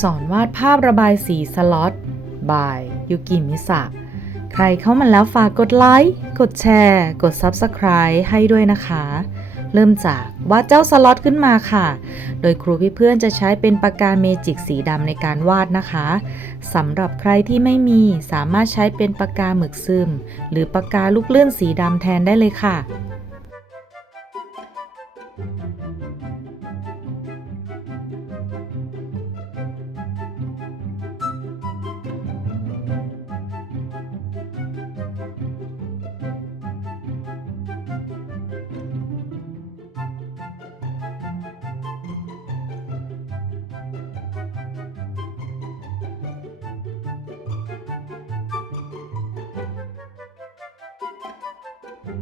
สอนวาดภาพระบายสีสล็อตบายยุกิมิสะใครเข้ามาแล้วฝากกดไลค์ กดแชร์ กด Subscribe ให้ด้วยนะคะ เริ่มจากวาดเจ้าสล็อตขึ้นมาค่ะ โดยครูพี่เพื่อนจะใช้เป็นปากกาเมจิกสีดำในการวาดนะคะสำหรับใครที่ไม่มีสามารถใช้เป็นปากกาหมึกซึม หรือปากกาลูกเลื่อนสีดำแทนได้เลยค่ะ Thank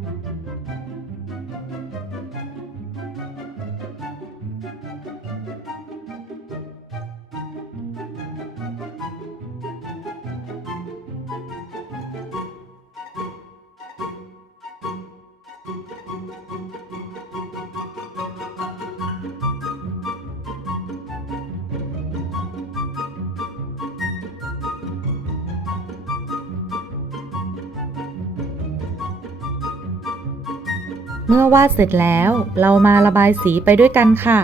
เมื่อวาดเสร็จแล้วเรามาระบายสีไปด้วยกันค่ะ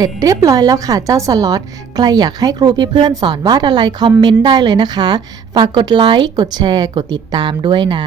เสร็จเรียบร้อยแล้วค่ะเจ้าสล็อต ใครอยากให้ครูพี่เพื่อนสอนวาดอะไรคอมเมนต์ได้เลยนะคะ ฝากกดไลค์ กดแชร์ กดติดตามด้วยนะ